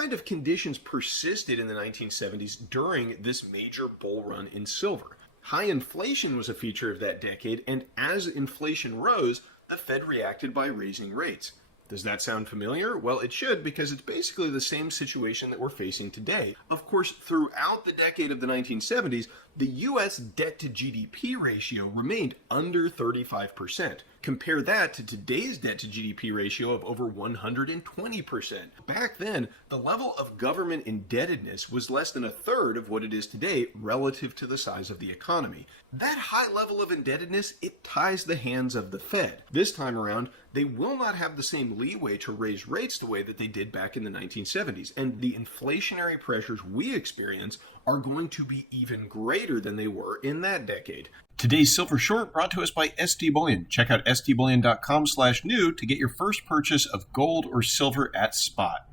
kind of conditions persisted in the 1970s during this major bull run in silver. High inflation was a feature of that decade, and as inflation rose, the Fed reacted by raising rates. Does that sound familiar? Well, it should, because it's basically the same situation that we're facing today. Of course, throughout the decade of the 1970s, the US debt to GDP ratio remained under 35%. Compare that to today's debt to GDP ratio of over 120%. Back then, the level of government indebtedness was less than a third of what it is today relative to the size of the economy. That high level of indebtedness, it ties the hands of the Fed. This time around, they will not have the same leeway to raise rates the way that they did back in the 1970s, and the inflationary pressures we experience are going to be even greater than they were in that decade. Today's Silver Short brought to us by SD Bullion. Check out sdbullion.com/new to get your first purchase of gold or silver at spot.